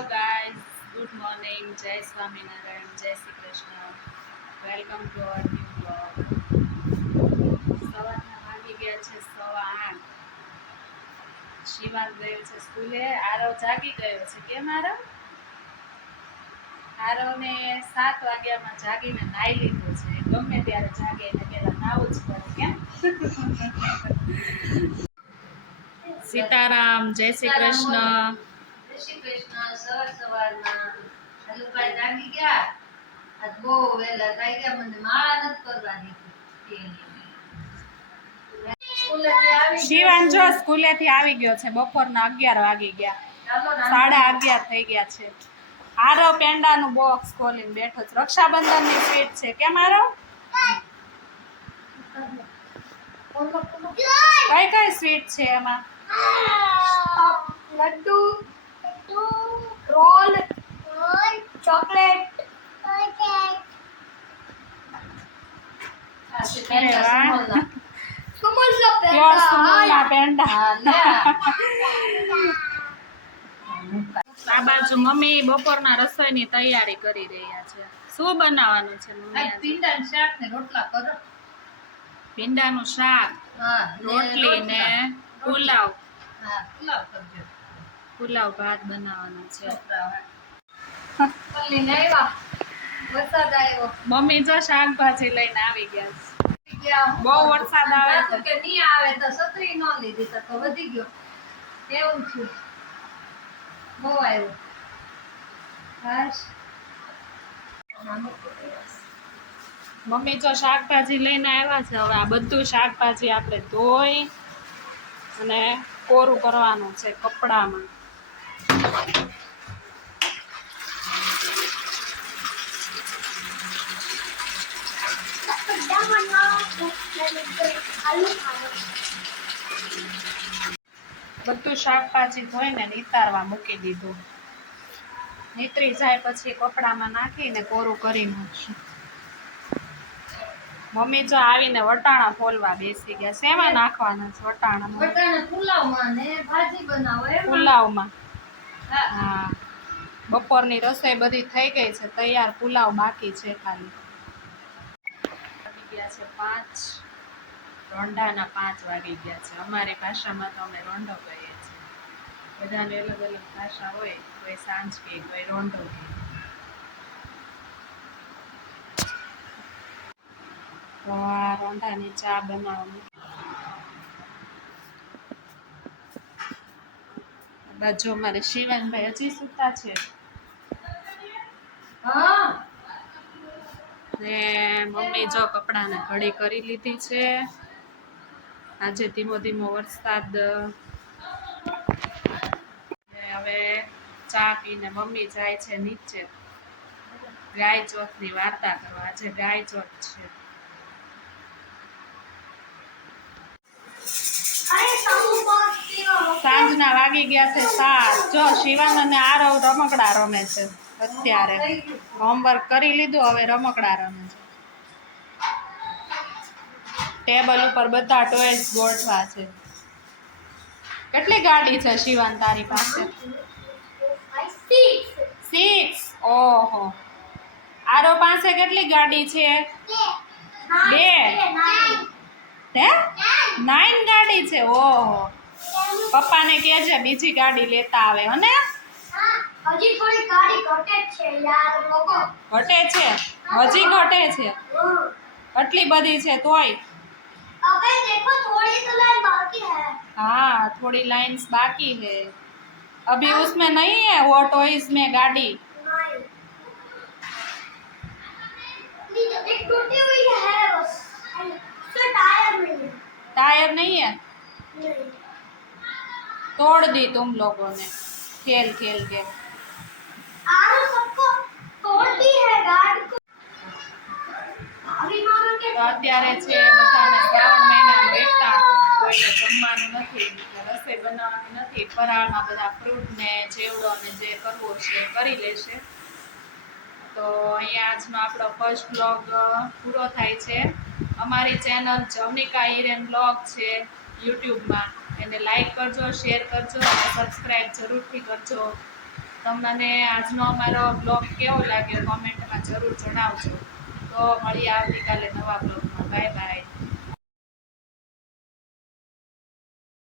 Hello guys, good morning, જય સ્વામિનારાયણ, જય Shri Krishna. Welcome to our new blog. સવારના વાગી ગયા છે 8:15. શિવાંગ ગયો છે સ્કૂલે. આરવ જાગી ગયો છે. કેમ આરવ? આરવને 7 વાગ્યામાં જાગીને નાહી લીધો છે. ગમે ત્યારે જાગે એટલે પેલા નાવું જ પડે. કેમ? સીતારામ, જય શ્રી કૃષ્ણ. શ્રી કૃષ્ણ. સવારમાં હલુભાઈ જાગી ગયા. આજ બહુ વહેલા જાગ્યા. મને માળા નથી કરવાની. શિવાન જો સ્કૂલેથી આવી ગયો છે. બપોરના 11 વાગી ગયા. 11:30 થઈ ગયા છે. આરવ પેંડાનું બોક્સ ખોલીને બેઠો છે. રક્ષાબંધનની સ્વીટ છે. કેમ આરવ? કઈ કઈ સ્વીટ છે એમાં? Laddu, roll, chocolate. અરે વાહ, સમોસા સુમલના પેંડા. આ બાજુ મમ્મી બપોરના રસોઈની તૈયારી કરી રહ્યા છે. શું બનાવવાનું છે મમ્મી? ભીંડાનું શાક ને રોટલા કરો. ભીંડાનું શાક, હા, રોટલી ને પુલાવ. હા, પુલાવ કરજો. પુલાવ ભાત બનાવવાનો છે. પલ્લી ને આવ્યા. વરસાદ આવ્યો. મમ્મી જો શાકભાજી લઈને આવી ગયા. બહુ વરસાદ આવે છે. કે નહીં આવે તો છત્રી ન લીધી તો વધી ગયો. એવું છે. બહુ આવ્યો. બસ. મમ્મી જો શાકભાજી લઈને આવ્યા છે. હવે આ બધું શાકભાજી આપણે ધોઈ અને કોરું કરવાનું છે કપડામાં. બધું શાકભાજી ધોઈને નીતારવા મૂકી દીધું. નીતરી જાય પછી કપડામાં નાખીને કોરું કરી નાખશું. મમ્મી જો આવીને વટાણા ફોલવા બેસી ગયા. શેમાં નાખવાના છે વટાણા? બટાણા પુલાવમાં ને ભાજી બનાવો એમ. પુલાવમાં. હા. હા, બપોરની રસોઈ બધી થઈ ગઈ છે તૈયાર. પુલાવ બાકી છે ખાલી. વાગી ગયા છે 5. રોંઢાના 5 વાગી ગયા છે. અમારી ભાષામાં તો અમે રોંઢો કહીએ છીએ. બધાને અલગ અલગ ભાષા હોય. કોઈ સાંજ કહે, કોઈ રોંઢો કહે. તો આ રોંઢાની ચા બનાવવાની. બાજુ અમારે શિવાનભાઈ હજી સૂતા છે. હા. ને મમ્મી જો કપડાને ઘડી કરી લીધી છે. આજે ધીમો ધીમો વરસાદ. હવે ચા પીને મમ્મી જાય છે નીચે ગાય ચોથની વાર્તા કરવા. આજે ગાય ચોથ છે. સાંજના વાગી ગયા છે 7. જો શિવાન અને આરવ રમકડા રમે છે. અત્યારે હોમવર્ક કરી લીધું. હવે રમકડા રમે છે. ટેબલ ઉપર બધા ટોયસ ગોઠવા છે. કેટલી ગાડી છે શિવાન તારી પાસે? 6. ઓહો. આરવ પાસે કેટલી ગાડી છે? 2. હે? 9 ગાડી છે. ઓહો. પપ્પાને કહેજે બીજી ગાડી લેતા આવે. હને? હજી થોડી ગાડી ઘટે છે યાર લોકો. ઘટે છે? હજી ઘટે છે? આટલી બધી છે તોય? अबे देखो थोड़ी तो लाइन बाकी है. हाँ, थोड़ी लाइंस बाकी है. अभी उसमें नहीं है वो टॉयज में गाड़ी. नहीं एक टूटी हुई है बस. उसका टायर नहीं है. टायर नहीं है? नहीं. तोड़ दी तुम लोगों ने खेल खेल के. आरो सबको तोड़ती है गाड़ी को. अभी मानो के તો અત્યારે છે બધાને શ્રાવણ મહિનાનું એકટાણું. કોઈને જમવાનું નથી, રસોઈ બનાવવાની નથી. ફરાળમાં બધા ફ્રૂટ ને ચેવડો ને જે કરવો છે એ કરી લેશે. તો અહીંયા આજનો આપણો ફર્સ્ટ બ્લોગ પૂરો થાય છે. અમારી ચેનલ જવનિકા હિરેન બ્લોગ છે યુટ્યુબમાં. એને લાઈક કરજો, શેર કરજો અને સબસ્ક્રાઈબ જરૂરથી કરજો. તમને આજનો અમારો બ્લોગ કેવો લાગ્યો કોમેન્ટમાં જરૂર જણાવજો. તો મળીએ આવતીકાલે નવા બ્લોગમાં. Bye bye.